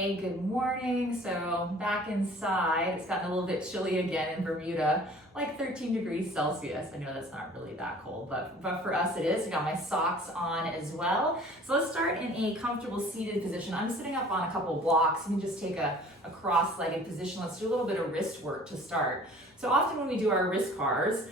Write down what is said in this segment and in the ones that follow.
Hey, good morning. So back inside, it's gotten a little bit chilly again in Bermuda, like 13 degrees Celsius. I know that's not really that cold, but for us it is. I got my socks on as well. So let's start in a comfortable seated position. I'm sitting up on a couple blocks. You can just take a cross-legged position. Let's do a little bit of wrist work to start. So often when we do our wrist cars,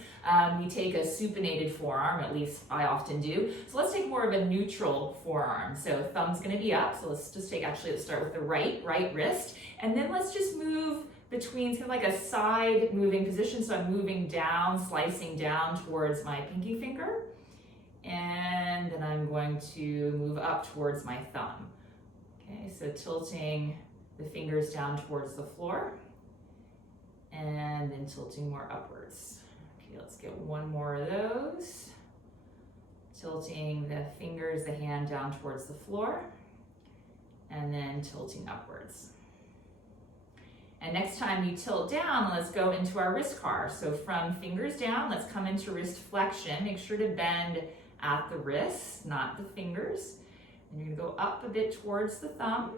we take a supinated forearm, at least I often do. So let's take more of a neutral forearm. So thumb's gonna be up. So let's just let's start with the right wrist. And then let's just move between, it's kind of like a side moving position. So I'm moving down, slicing down towards my pinky finger. And then I'm going to move up towards my thumb. Okay, so tilting the fingers down towards the floor. And then tilting more upwards. Okay, let's get one more of those. Tilting the fingers, the hand down towards the floor, and then tilting upwards. And next time you tilt down, let's go into our wrist car. So from fingers down, let's come into wrist flexion. Make sure to bend at the wrist, not the fingers. And you're gonna go up a bit towards the thumb,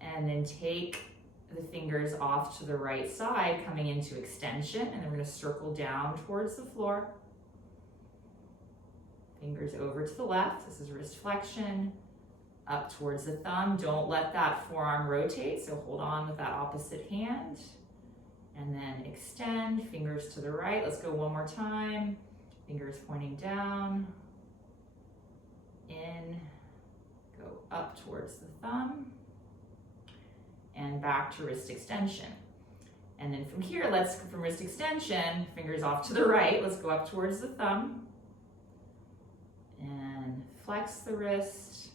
and then take the fingers off to the right side, coming into extension, and then we're going to circle down towards the floor. Fingers over to the left. This is wrist flexion. Up towards the thumb. Don't let that forearm rotate, so hold on with that opposite hand. And then extend, fingers to the right. Let's go one more time. Fingers pointing down. In. Go up towards the thumb. And back to wrist extension. And then from here, from wrist extension, fingers off to the right, let's go up towards the thumb. And flex the wrist,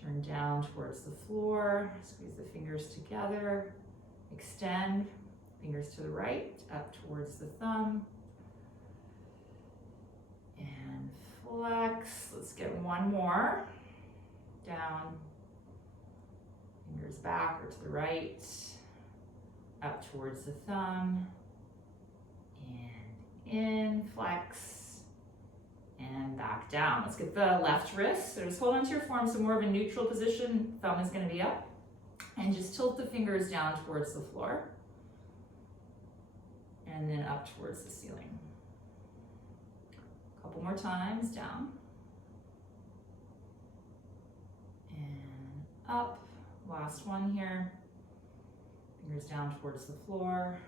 turn down towards the floor, squeeze the fingers together, extend, fingers to the right, up towards the thumb. And flex, let's get one more, down. Fingers back or to the right, up towards the thumb, and in, flex, and back down. Let's get the left wrist. So just hold onto your forearm, so more of a neutral position. Thumb is going to be up, and just tilt the fingers down towards the floor, and then up towards the ceiling. A couple more times, down, and up. Last one here, fingers down towards the floor,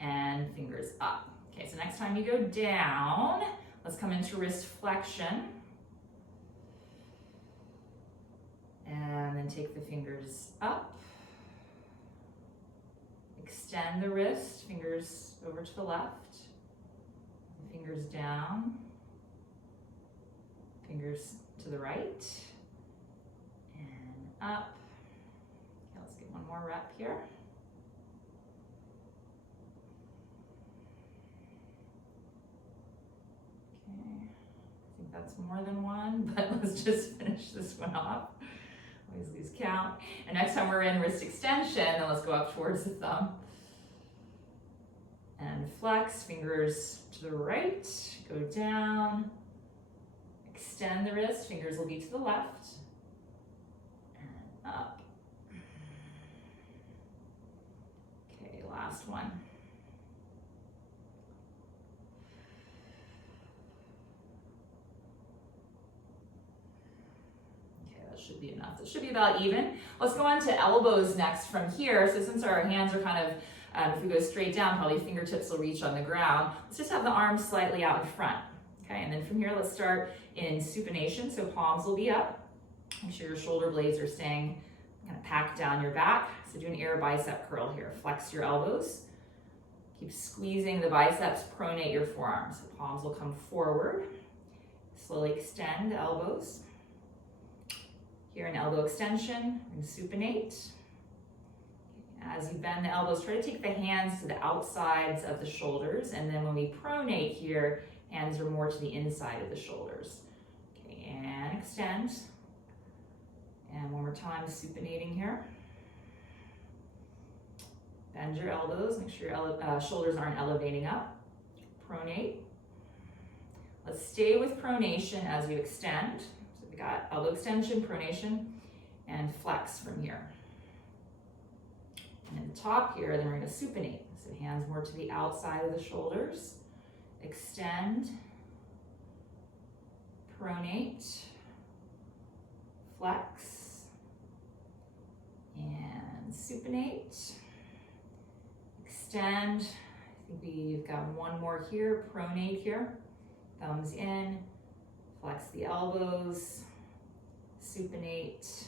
and fingers up. Okay, so next time you go down, let's come into wrist flexion. And then take the fingers up. Extend the wrist, fingers over to the left. Fingers down. Fingers to the right. Up. Okay, let's get one more rep here. Okay, I think that's more than one, but let's just finish this one off. Always lose count. And next time we're in wrist extension, then let's go up towards the thumb. And flex, fingers to the right, go down. Extend the wrist, fingers will be to the left. Up. Okay, last one. Okay, that should be enough. That should be about even. Let's go on to elbows next from here. So since our hands are kind of, if we go straight down, probably fingertips will reach on the ground. Let's just have the arms slightly out in front. Okay, and then from here, let's start in supination. So palms will be up. Make sure your shoulder blades are staying kind of packed down your back. So do an air bicep curl here. Flex your elbows. Keep squeezing the biceps, pronate your forearms. So palms will come forward. Slowly extend the elbows. Here an elbow extension and supinate. As you bend the elbows, try to take the hands to the outsides of the shoulders. And then when we pronate here, hands are more to the inside of the shoulders. Okay, and extend. And one more time, supinating here. Bend your elbows, make sure your shoulders aren't elevating up. Pronate. Let's stay with pronation as you extend. So we got elbow extension, pronation, and flex from here. And at the top here, then we're gonna supinate. So hands more to the outside of the shoulders. Extend, pronate, flex, and supinate. Extend. I think we've got one more here, pronate here. Thumbs in, flex the elbows, supinate,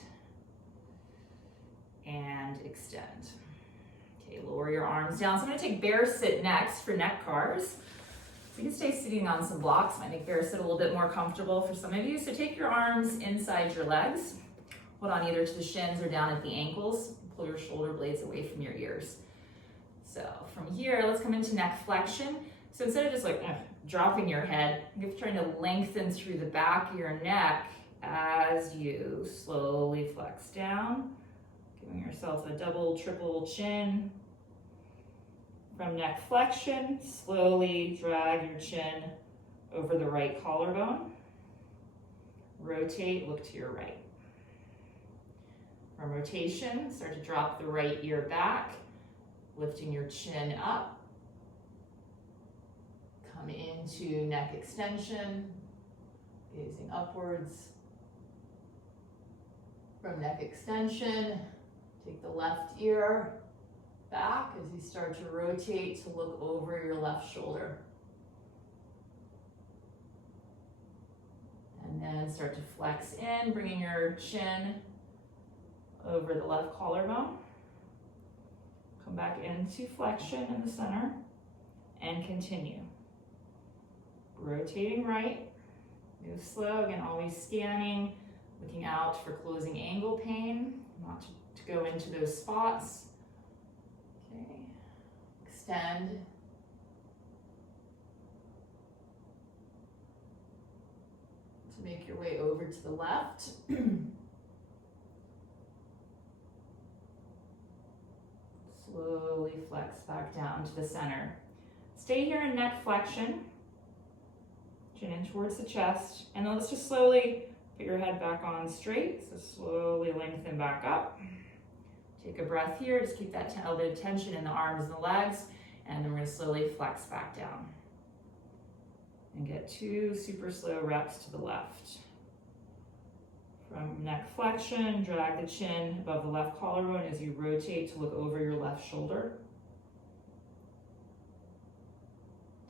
and extend. Okay, lower your arms down. So I'm gonna take bear sit next for neck cars. So you can stay sitting on some blocks. Might make bear sit a little bit more comfortable for some of you. So take your arms inside your legs. Hold on either to the shins or down at the ankles. Pull your shoulder blades away from your ears. So from here, let's come into neck flexion. So instead of just like dropping your head, you're trying to lengthen through the back of your neck as you slowly flex down, giving yourself a double, triple chin. From neck flexion, slowly drag your chin over the right collarbone. Rotate, look to your right. From rotation, start to drop the right ear back, lifting your chin up. Come into neck extension, gazing upwards. From neck extension, take the left ear back as you start to rotate to look over your left shoulder. And then start to flex in, bringing your chin over the left collarbone. Come back into flexion in the center and continue. Rotating right, move slow, again, always scanning, looking out for closing angle pain, not to go into those spots. Okay, extend. To make your way over to the left. Slowly flex back down to the center. Stay here in neck flexion. Chin in towards the chest. And then let's just slowly put your head back on straight. So slowly lengthen back up. Take a breath here. Just keep that elevated tension in the arms and the legs. And then we're going to slowly flex back down. And get 2 super slow reps to the left. From neck flexion, drag the chin above the left collarbone as you rotate to look over your left shoulder.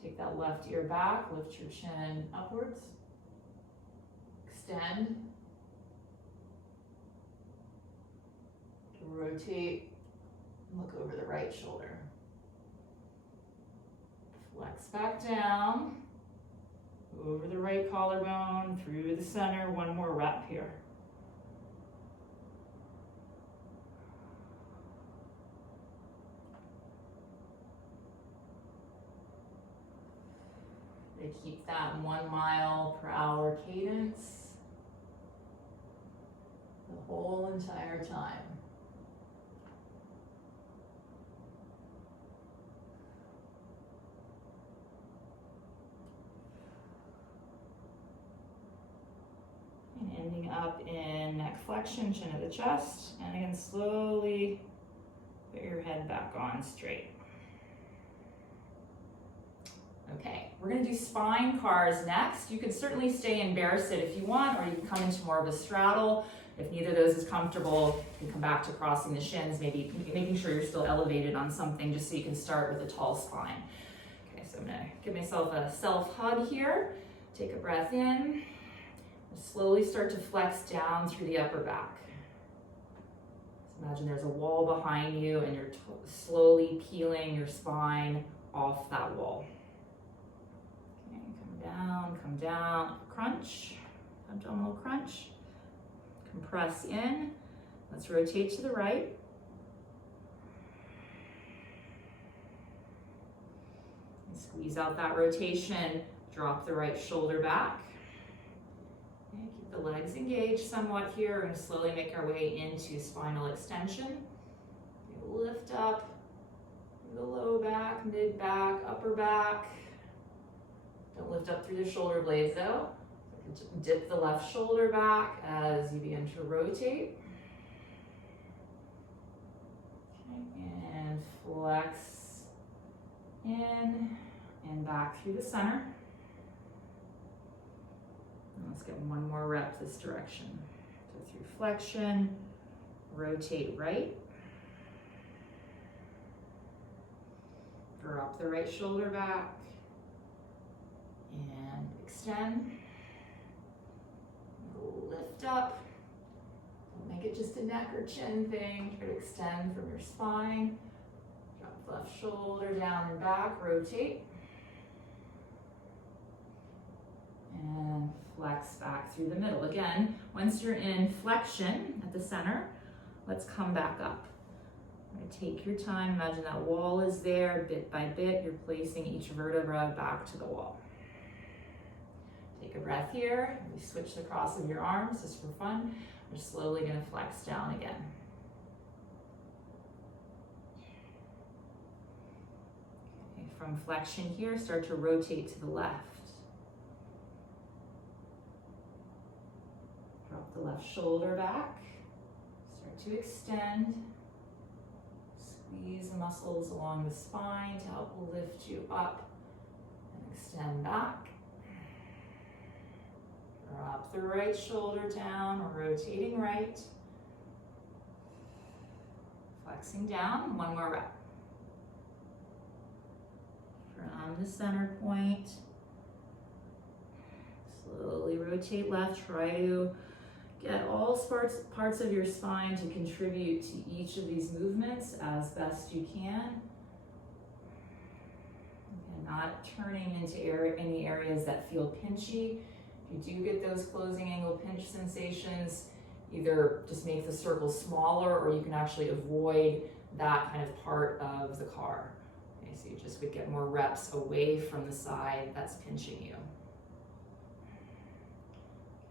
Take that left ear back, lift your chin upwards. Extend. Rotate and look over the right shoulder. Flex back down, over the right collarbone, through the center. One more rep here. They keep that 1 mile per hour cadence the whole entire time. And ending up in neck flexion, chin of the chest, and again slowly put your head back on straight. Okay, we're going to do spine cars next. You can certainly stay in bear sit if you want, or you can come into more of a straddle. If neither of those is comfortable, you can come back to crossing the shins, maybe making sure you're still elevated on something just so you can start with a tall spine. Okay, so I'm going to give myself a self-hug here. Take a breath in. Slowly start to flex down through the upper back. So imagine there's a wall behind you and you're slowly peeling your spine off that wall. Come down, crunch, abdominal crunch. Compress in. Let's rotate to the right. And squeeze out that rotation. Drop the right shoulder back. And keep the legs engaged somewhat here. We're going to slowly make our way into spinal extension. Lift up the low back, mid back, upper back. Don't lift up through the shoulder blades though. Dip the left shoulder back as you begin to rotate. back through the center. And let's get one more rep this direction. So through flexion, rotate right. Drop the right shoulder back. And extend. Lift up. Don't make it just a neck or chin thing. Try to extend from your spine. Drop the left shoulder down and back. Rotate. And flex back through the middle. Again, once you're in flexion at the center, let's come back up. Take your time. Imagine that wall is there bit by bit. You're placing each vertebra back to the wall. Take a breath here. We switch the cross of your arms just for fun. We're slowly going to flex down again. Okay, from flexion here, start to rotate to the left. Drop the left shoulder back. Start to extend. Squeeze the muscles along the spine to help lift you up and extend back. Drop the right shoulder down, rotating right. Flexing down, one more rep. From the center point, slowly rotate left. Try to get all parts of your spine to contribute to each of these movements as best you can. And not turning into any areas that feel pinchy. If you do get those closing angle pinch sensations, either just make the circle smaller or you can actually avoid that kind of part of the car. Okay, so you just would get more reps away from the side that's pinching you.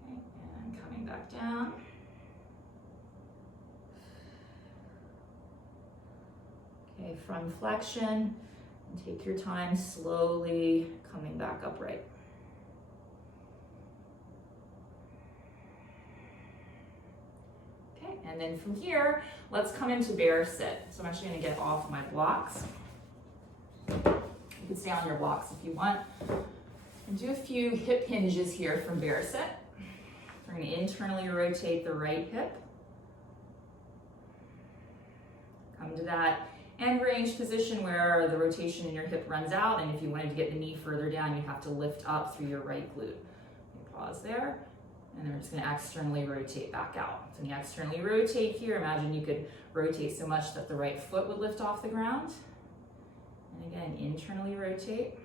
Okay, and coming back down. Okay, from flexion, and take your time slowly coming back upright. And then from here, let's come into bear sit. So I'm actually gonna get off my blocks. You can stay on your blocks if you want. And do a few hip hinges here from bear sit. We're gonna internally rotate the right hip. Come to that end range position where the rotation in your hip runs out, and if you wanted to get the knee further down, you'd have to lift up through your right glute. You pause there. And then we're just going to externally rotate back out. So when you externally rotate here, imagine you could rotate so much that the right foot would lift off the ground. And again, internally rotate.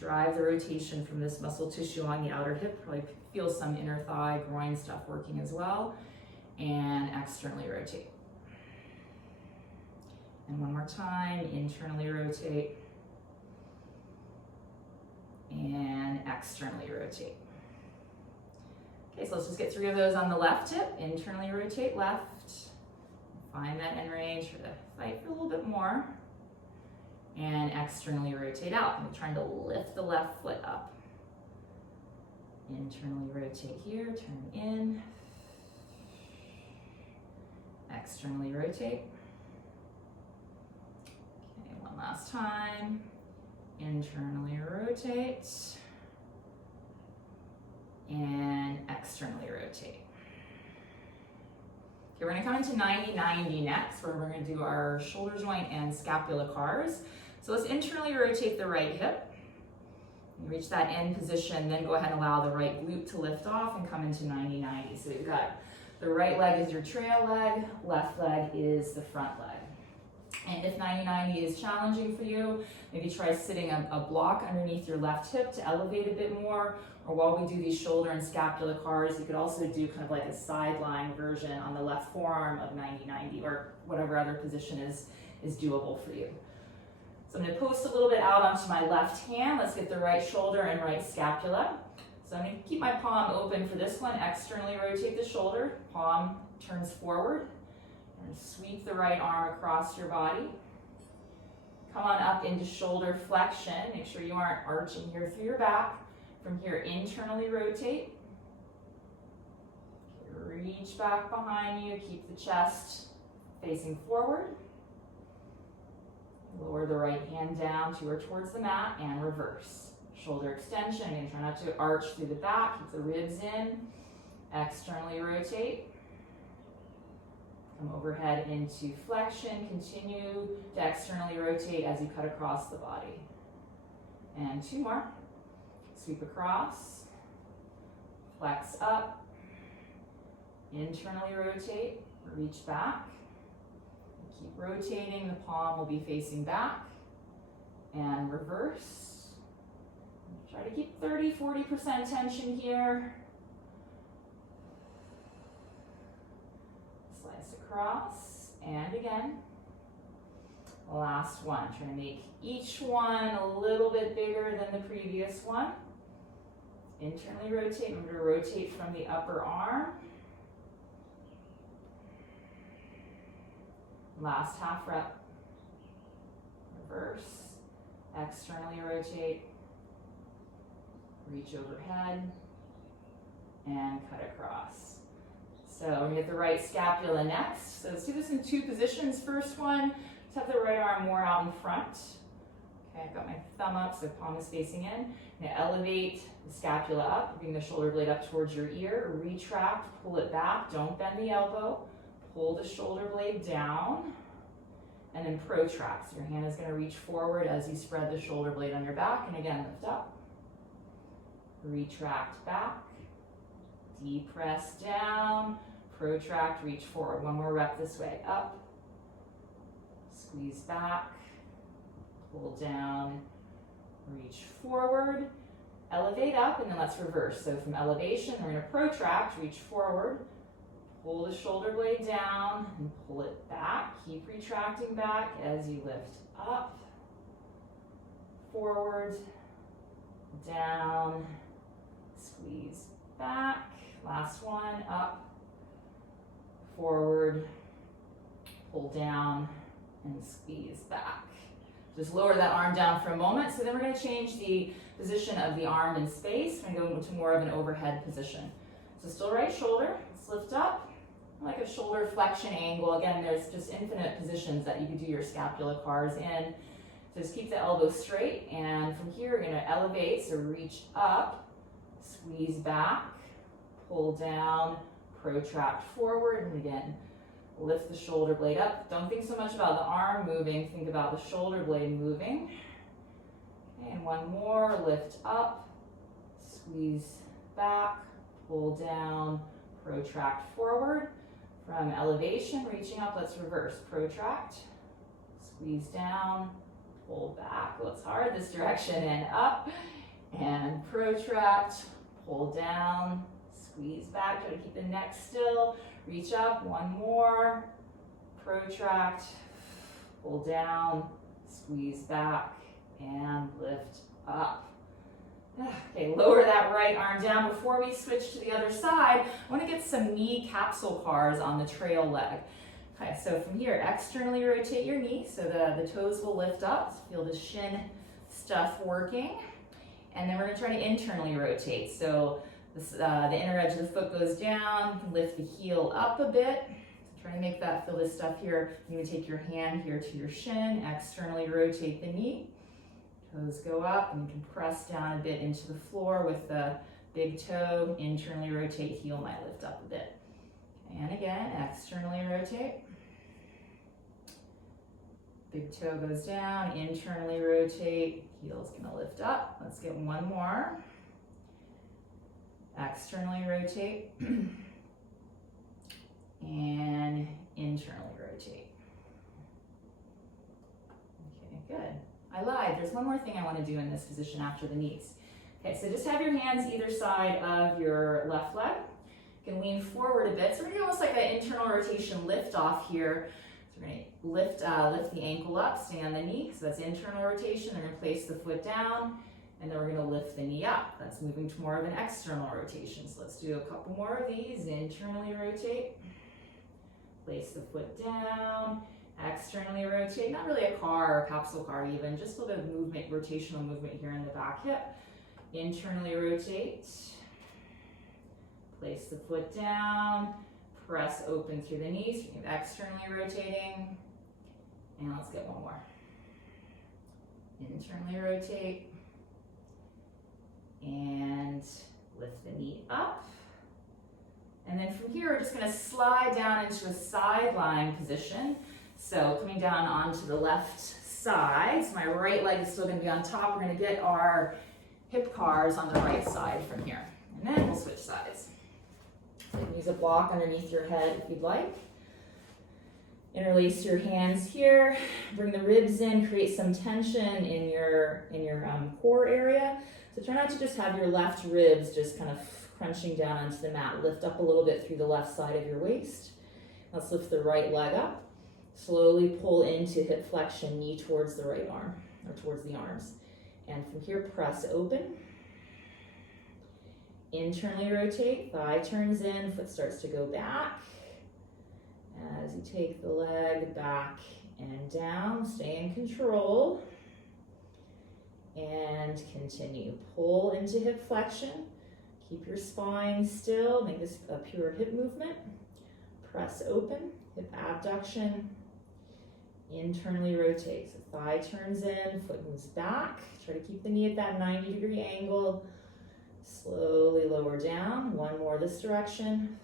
Drive the rotation from this muscle tissue along the outer hip. Probably feel some inner thigh, groin stuff working as well. And externally rotate. And one more time, internally rotate. And externally rotate. Okay, so let's just get 3 of those on the left hip. Internally rotate left. Find that end range for the fight for a little bit more. And externally rotate out. I'm trying to lift the left foot up. Internally rotate here, turn in. Externally rotate. Okay, one last time. Internally rotate. And externally rotate. Okay, we're gonna come into 90-90 next, where we're gonna do our shoulder joint and scapula cars. So let's internally rotate the right hip. You reach that end position, then go ahead and allow the right glute to lift off and come into 90-90. So we've got the right leg is your trail leg, left leg is the front leg. And if 90-90 is challenging for you, maybe try sitting a block underneath your left hip to elevate a bit more. Or while we do these shoulder and scapula cars, you could also do kind of like a sideline version on the left forearm of 90-90 or whatever other position is doable for you. So I'm going to post a little bit out onto my left hand. Let's get the right shoulder and right scapula. So I'm going to keep my palm open for this one. Externally rotate the shoulder. Palm turns forward. And sweep the right arm across your body. Come on up into shoulder flexion. Make sure you aren't arching here through your back. From here, internally rotate. Reach back behind you. Keep the chest facing forward. Lower the right hand down to or towards the mat and reverse. Shoulder extension. Again, try not to arch through the back. Keep the ribs in. Externally rotate. Come overhead into flexion. Continue to externally rotate as you cut across the body. And 2 more. Sweep across. Flex up. Internally rotate. Reach back. Keep rotating. The palm will be facing back. And reverse. Try to keep 30–40% tension here. Slice across, and again. Last one. Try to make each one a little bit bigger than the previous one. Internally rotate. Remember to rotate from the upper arm. Last half rep. Reverse. Externally rotate. Reach overhead. And cut across. So we're going to get the right scapula next. So let's do this in 2 positions. First one, let's have the right arm more out in front. Okay, I've got my thumb up, so palm is facing in. I'm going to elevate the scapula up, bring the shoulder blade up towards your ear. Retract, pull it back. Don't bend the elbow. Pull the shoulder blade down. And then protract. So your hand is going to reach forward as you spread the shoulder blade on your back. And again, lift up. Retract back. Depress down. Protract, reach forward. One more rep this way. Up. Squeeze back. Pull down. Reach forward. Elevate up, and then let's reverse. So from elevation, we're going to protract, reach forward. Pull the shoulder blade down and pull it back. Keep retracting back as you lift up, forward, down, squeeze back. Last one, up, forward, pull down, and squeeze back. Just lower that arm down for a moment. So then we're going to change the position of the arm in space. We're going to go into more of an overhead position. So still right shoulder, let's lift up. Like a shoulder flexion angle. Again, there's just infinite positions that you could do your scapular cars in. So just keep the elbow straight, and from here we're going to elevate, so reach up, squeeze back, pull down, protract forward, and again, lift the shoulder blade up. Don't think so much about the arm moving, think about the shoulder blade moving. Okay, and one more, lift up, squeeze back, pull down, protract forward. From elevation, reaching up, let's reverse. Protract, squeeze down, pull back. Well, it's hard this direction, and up, and protract, pull down, squeeze back. Try to keep the neck still. Reach up, one more. Protract, pull down, squeeze back, and lift up. Okay, lower that right arm down. Before we switch to the other side, I want to get some knee capsule cars on the trail leg. Okay, so from here, externally rotate your knee so the toes will lift up. Feel the shin stuff working. And then we're going to try to internally rotate. So this, the inner edge of the foot goes down. You can lift the heel up a bit. So try to make that, feel this stuff here. You can take your hand here to your shin, externally rotate the knee. Toes go up, and you can press down a bit into the floor with the big toe. Internally rotate, heel might lift up a bit. And again, externally rotate. Big toe goes down, internally rotate, heel's gonna lift up. Let's get one more. Externally rotate. And internally rotate. Okay, good. I lied, there's one more thing I want to do in this position after the knees. Okay, so just have your hands either side of your left leg. You can lean forward a bit. So we're doing almost like an internal rotation lift off here. So we're going to lift the ankle up, stay on the knee. So that's internal rotation. Then we're going to place the foot down, and then we're going to lift the knee up. That's moving to more of an external rotation. So let's do a couple more of these. Internally rotate, place the foot down. Externally rotate, not really a car or capsule car even, just a little bit of movement, rotational movement here in the back hip. Internally rotate, place the foot down, press open through the knees, externally rotating, and let's get one more. Internally rotate. And lift the knee up. And then from here, we're just gonna slide down into a sideline position. So coming down onto the left side, so my right leg is still gonna be on top. We're gonna get our hip cars on the right side from here. And then we'll switch sides. So you can use a block underneath your head if you'd like. Interlace your hands here, bring the ribs in, create some tension in your core area. So try not to just have your left ribs just kind of crunching down onto the mat. Lift up a little bit through the left side of your waist. Let's lift the right leg up. Slowly pull into hip flexion, knee towards the right arm, or towards the arms. And from here, press open. Internally rotate, thigh turns in, foot starts to go back. As you take the leg back and down, stay in control. And continue. Pull into hip flexion. Keep your spine still. Make this a pure hip movement. Press open, hip abduction. Internally rotate. So thigh turns in, foot moves back. Try to keep the knee at that 90-degree angle. Slowly lower down. One more this direction.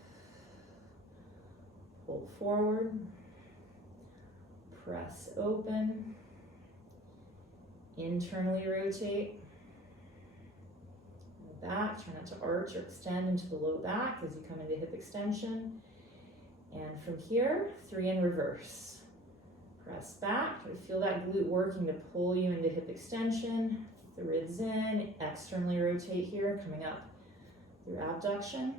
Pull forward. Press open. Internally rotate. Back, try not to arch or extend into the low back as you come into hip extension. And from here, 3 in reverse. Press back, try to feel that glute working to pull you into hip extension. The ribs in, externally rotate here, coming up through abduction.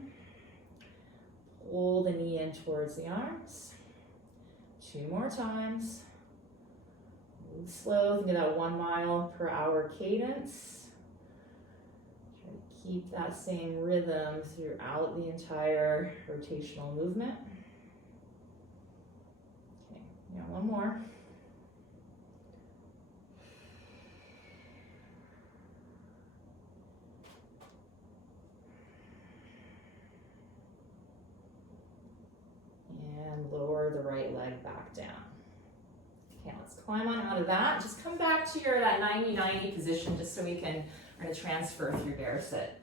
Pull the knee in towards the arms. 2 more times. Move slow, think of that 1 mile per hour cadence. Try to keep that same rhythm throughout the entire rotational movement. Okay, now 1 more. And lower the right leg back down. Okay, let's climb on out of that. Just come back to that 90-90 position just so we're going to transfer through bear sit.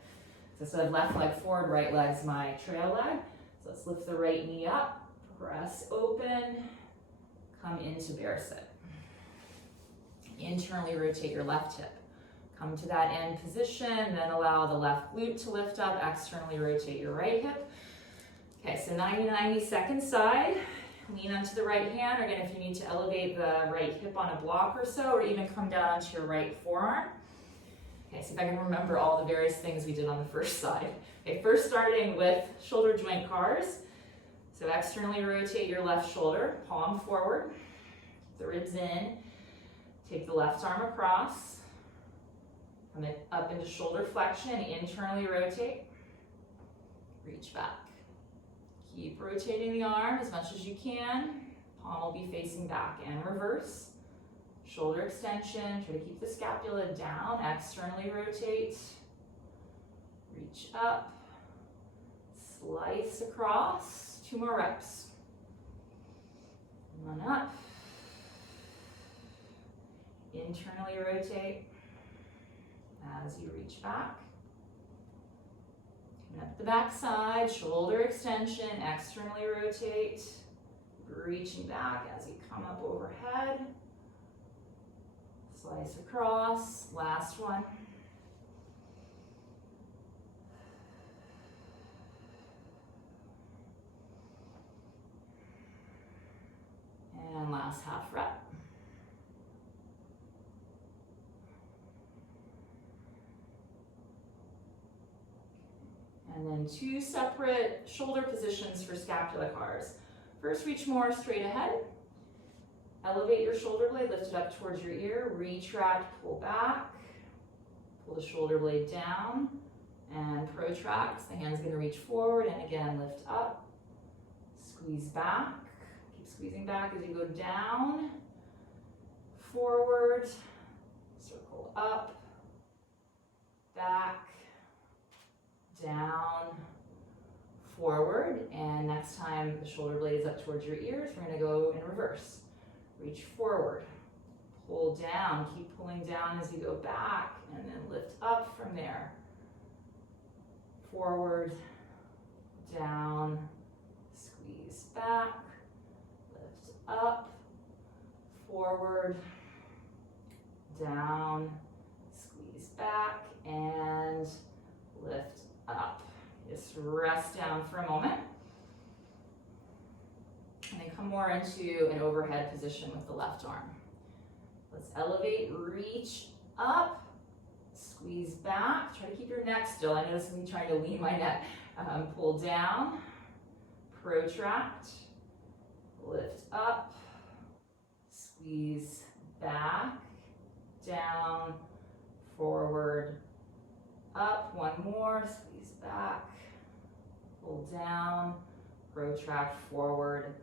So instead of left leg forward, right leg's my trail leg. So let's lift the right knee up, press open, come into bear sit. Internally rotate your left hip. Come to that end position, then allow the left glute to lift up, externally rotate your right hip. Okay, so 90-90 second side. Lean onto the right hand, or again, if you need to elevate the right hip on a block or so, or even come down onto your right forearm. Okay, so if I can remember all the various things we did on the first side. Okay, first starting with shoulder joint cars. So externally rotate your left shoulder, palm forward, the ribs in, take the left arm across, come up into shoulder flexion, internally rotate, reach back. Keep rotating the arm as much as you can. Palm will be facing back and reverse. Shoulder extension, try to keep the scapula down, externally rotate. Reach up, slice across, 2 more reps. One up. Internally rotate as you reach back. Up the back side, shoulder extension, externally rotate, reaching back as you come up overhead. Slice across, last one. And last half rep. And then 2 separate shoulder positions for scapula cars. First, reach more straight ahead. Elevate your shoulder blade, lift it up towards your ear, retract, pull back. Pull the shoulder blade down and protract. The hand's gonna reach forward and again, lift up. Squeeze back. Keep squeezing back as you go down, forward, circle up, back, down, forward, and next time the shoulder blade is up towards your ears, we're going to go in reverse. Reach forward, pull down. Keep pulling down as you go back, and then lift up from there. Forward, down, squeeze back, lift up, forward, down, squeeze back, and lift up. Just rest down for a moment. And then come more into an overhead position with the left arm. Let's elevate, reach up, squeeze back. Try to keep your neck still. I notice me trying to lean my neck. Pull down, protract, lift up, squeeze back, down, forward, up. One more, squeeze back, pull down, protract forward,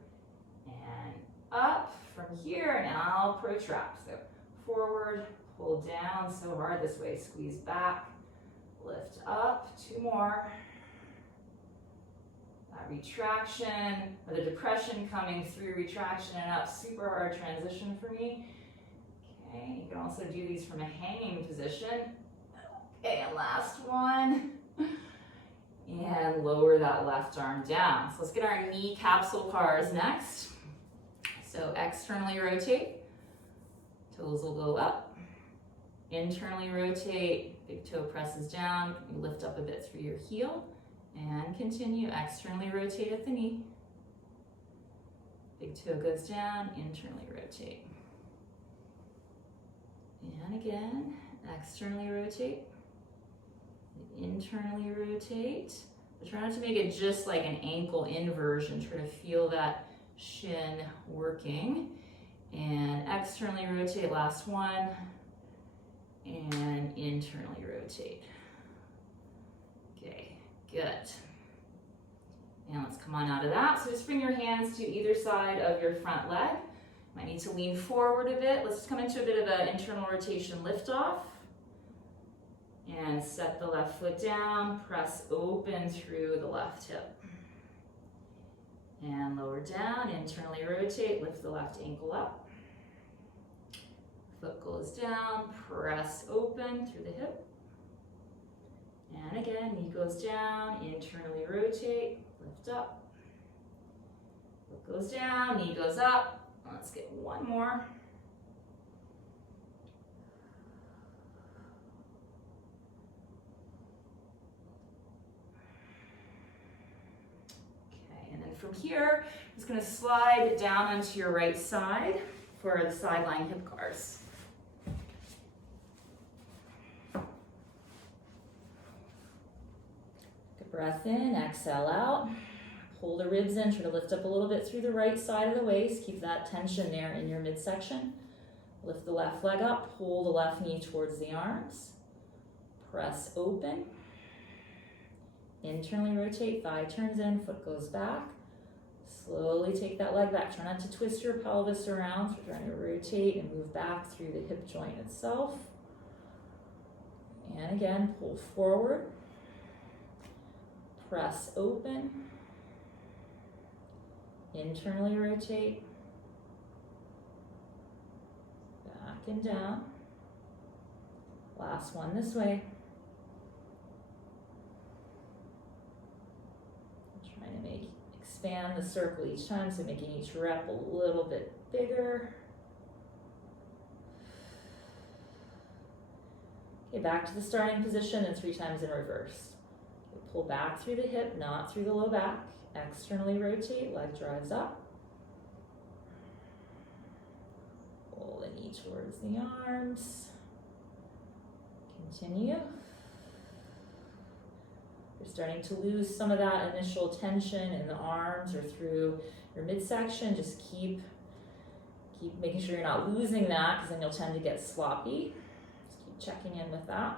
and up. From here, now protract. So forward, pull down so hard this way, squeeze back, lift up. Two more. That retraction, or the depression coming through retraction and up, super hard transition for me. Okay, you can also do these from a hanging position. Okay, and last one. And lower that left arm down. So let's get our knee capsule cars next. So externally rotate, toes will go up. Internally rotate, big toe presses down, you lift up a bit through your heel, and continue, externally rotate at the knee. Big toe goes down, internally rotate. And again, externally rotate, internally rotate. But try not to make it just like an ankle inversion, try to feel that shin working. And externally rotate, last one, and internally rotate. Okay, good. And let's come on out of that. So just bring your hands to either side of your front leg. Might need to lean forward a bit. Let's come into a bit of an internal rotation lift off. And set the left foot down, press open through the left hip. And lower down, internally rotate, lift the left ankle up. Foot goes down, press open through the hip. And again, knee goes down, internally rotate, lift up. Foot goes down, knee goes up. Let's get one more. From here, I'm just going to slide down onto your right side for the sideline hip cars. Take a breath in, exhale out. Pull the ribs in, try to lift up a little bit through the right side of the waist. Keep that tension there in your midsection. Lift the left leg up, pull the left knee towards the arms. Press open. Internally rotate, thigh turns in, foot goes back. Slowly take that leg back. Try not to twist your pelvis around. So we're trying to rotate and move back through the hip joint itself. And again, pull forward. Press open. Internally rotate. Back and down. Last one this way. Trying to expand the circle each time, so making each rep a little bit bigger. Okay, back to the starting position and 3 times in reverse. Okay, pull back through the hip, not through the low back. Externally rotate, leg drives up. Pull the knee towards the arms. Continue. You're starting to lose some of that initial tension in the arms or through your midsection. Just keep making sure you're not losing that, because then you'll tend to get sloppy. Just keep checking in with that.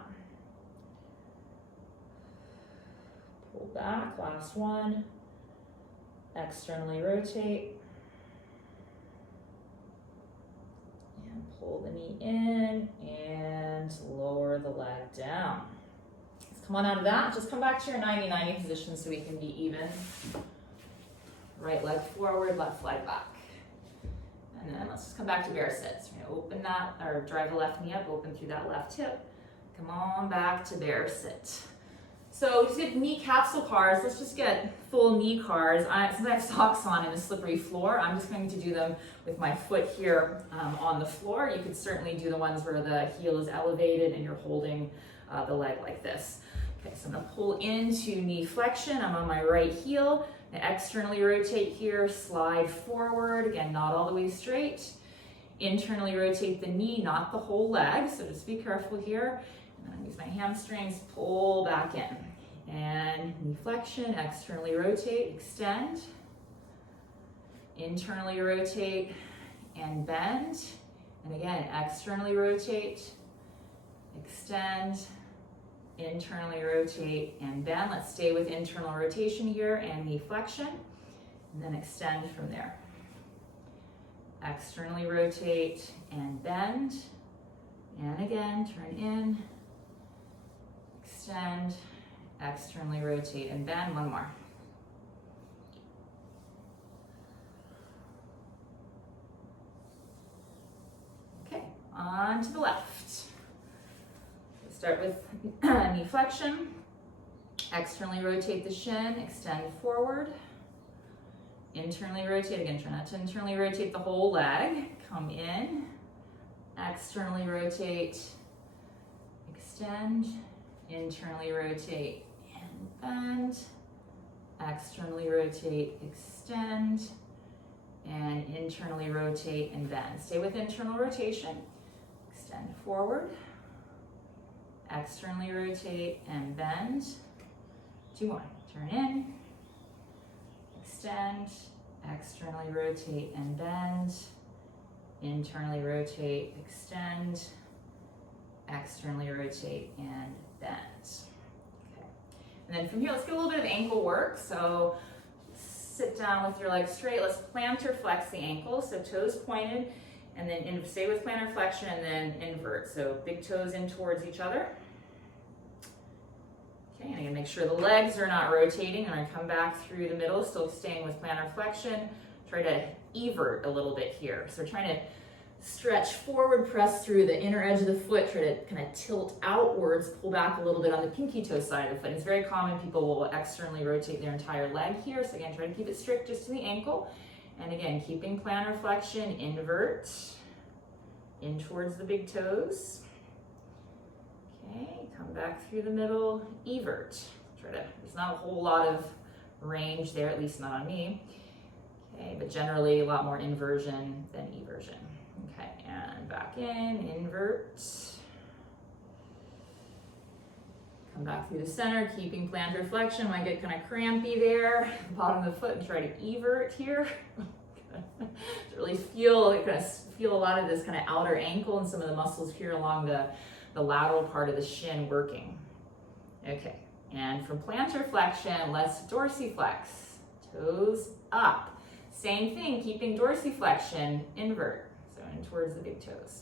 Pull back, last one. Externally rotate. And pull the knee in and lower the leg down. Come on out of that. Just come back to your 90-90 position so we can be even. Right leg forward, left leg back. And then let's just come back to bear sit. So we're gonna open that, or drive the left knee up, open through that left hip. Come on back to bear sit. So we just get knee capsule cars. Let's just get full knee cars. Since I have socks on and a slippery floor, I'm just going to do them with my foot here on the floor. You could certainly do the ones where the heel is elevated and you're holding the leg like this. Okay, so I'm gonna pull into knee flexion. I'm on my right heel. I'm gonna externally rotate here, slide forward. Again, not all the way straight. Internally rotate the knee, not the whole leg. So just be careful here. And then I use my hamstrings, pull back in. And knee flexion, externally rotate, extend. Internally rotate and bend. And again, externally rotate, extend, internally rotate and bend. Let's stay with internal rotation here and knee flexion, and then extend from there. Externally rotate and bend, and again, turn in, extend, externally rotate and bend. One more. Okay, on to the left. Start with knee flexion, externally rotate the shin, extend forward, internally rotate, again try not to internally rotate the whole leg, come in, externally rotate, extend, internally rotate and bend, externally rotate, extend, and internally rotate and bend. Stay with internal rotation, extend forward, externally rotate and bend. Two more. Turn in, extend, externally rotate and bend, internally rotate, extend, externally rotate and bend. Okay. And then from here, let's get a little bit of ankle work. So sit down with your legs straight. Let's plantar flex the ankle. So toes pointed, and then stay with plantar flexion and then invert. So big toes in towards each other. Okay, and I'm gonna make sure the legs are not rotating. I'm gonna come back through the middle, still staying with plantar flexion. Try to evert a little bit here. So we're trying to stretch forward, press through the inner edge of the foot, try to kind of tilt outwards, pull back a little bit on the pinky toe side of the foot. It's very common, people will externally rotate their entire leg here. So again, try to keep it strict just to the ankle. And again, keeping plantar flexion, invert, in towards the big toes. Okay, come back through the middle, evert. There's not a whole lot of range there, at least not on me. Okay, but generally a lot more inversion than eversion. Okay, and back in, invert. Come back through the center, keeping plantar flexion. Might get kind of crampy there, bottom of the foot, and try to evert here. To really feel a lot of this kind of outer ankle and some of the muscles here along the lateral part of the shin working. Okay, and from plantar flexion, let's dorsiflex. Toes up. Same thing, keeping dorsiflexion, invert. So in towards the big toes.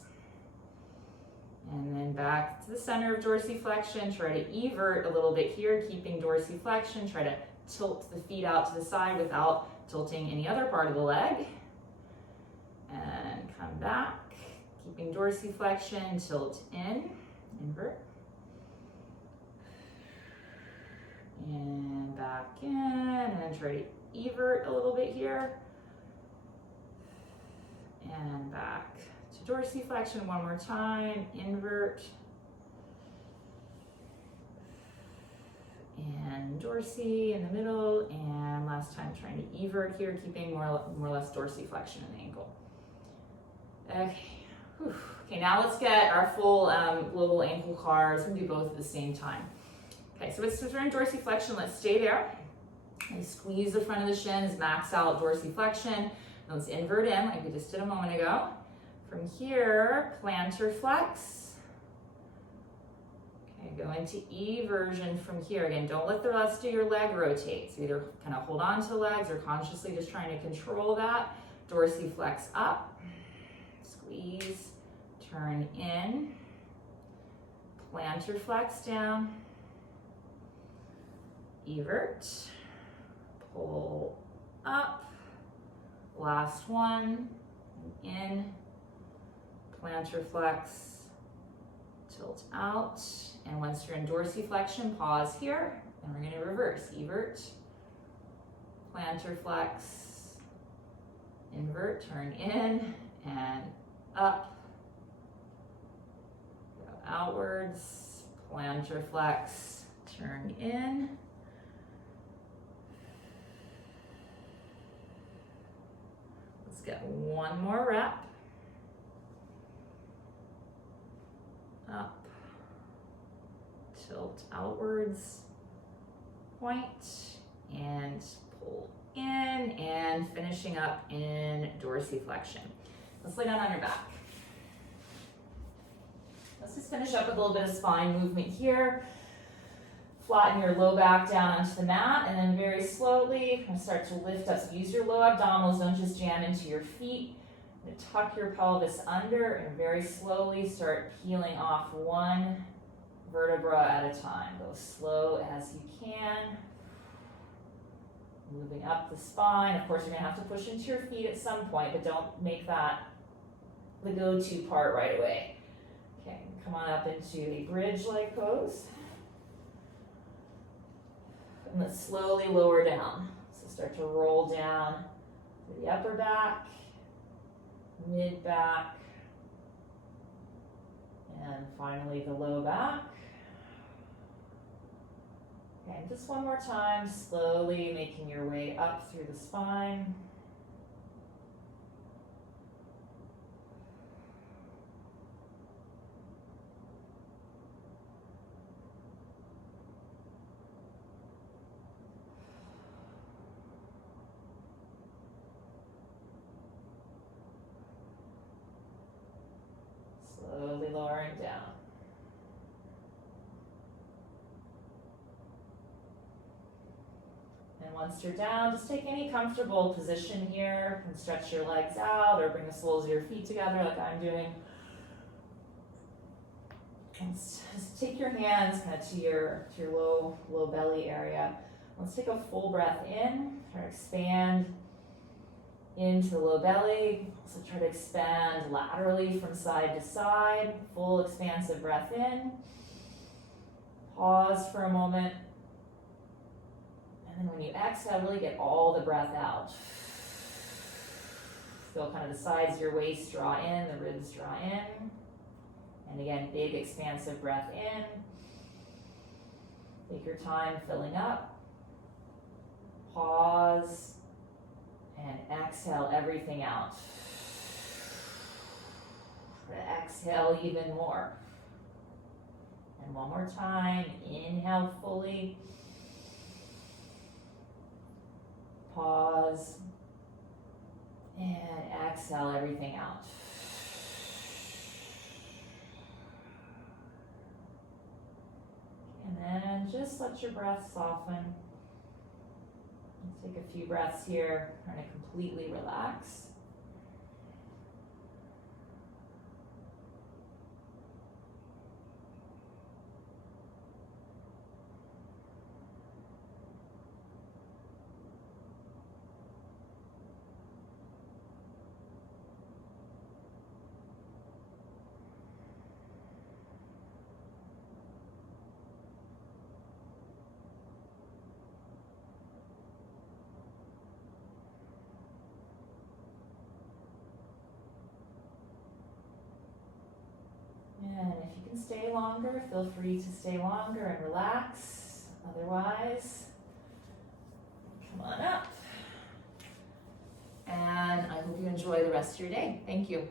And then back to the center of dorsiflexion, try to evert a little bit here, keeping dorsiflexion, try to tilt the feet out to the side without tilting any other part of the leg. And come back, keeping dorsiflexion, tilt in, invert. And back in, and then try to evert a little bit here. And back to dorsiflexion one more time, invert. And dorsi in the middle, and last time trying to evert here, keeping more or less dorsiflexion in the ankle. Okay. Whew. Okay, now let's get our full global ankle cars. We're gonna do both at the same time. Okay, so since we're in dorsiflexion, let's stay there. And squeeze the front of the shins, max out dorsiflexion. Let's invert in like we just did a moment ago. From here, plantar flex. Okay, go into eversion from here. Again, don't let the rest of your leg rotate. So either kind of hold on to the legs or consciously just trying to control that. Dorsiflex up, squeeze, turn in, plantar flex down, evert, pull up, last one, in, plantar flex, tilt out. And once you're in dorsiflexion, pause here, and we're gonna reverse. Evert, plantar flex, invert, turn in, and up, go outwards, plantar flex, turn in. Let's get one more rep. Up, tilt outwards, point, and pull in, and finishing up in dorsiflexion. Let's lay down on your back. Let's just finish up with a little bit of spine movement here. Flatten your low back down onto the mat, and then very slowly, you're gonna start to lift up. So use your low abdominals, don't just jam into your feet. You're gonna tuck your pelvis under, and very slowly start peeling off one vertebra at a time. Go slow as you can. Moving up the spine. Of course, you're gonna have to push into your feet at some point, but don't make that the go-to part right away. Okay, come on up into a bridge-like pose. And let's slowly lower down. So start to roll down to the upper back, mid back, and finally the low back. Okay, just one more time, slowly making your way up through the spine. Slowly lowering down. And once you're down, just take any comfortable position here and stretch your legs out or bring the soles of your feet together like I'm doing. And just take your hands kind of to your low belly area. Let's take a full breath in, try to expand into the low belly. Also try to expand laterally from side to side. Full expansive breath in. Pause for a moment. And then when you exhale, really get all the breath out. Feel kind of the sides of your waist draw in, the ribs draw in. And again, big expansive breath in. Take your time filling up. Pause. And exhale everything out. Exhale even more. And one more time, inhale fully. Pause. And exhale everything out. And then just let your breath soften. Take a few breaths here, trying to completely relax. And if you can stay longer, feel free to stay longer and relax. Otherwise, come on up. And I hope you enjoy the rest of your day. Thank you.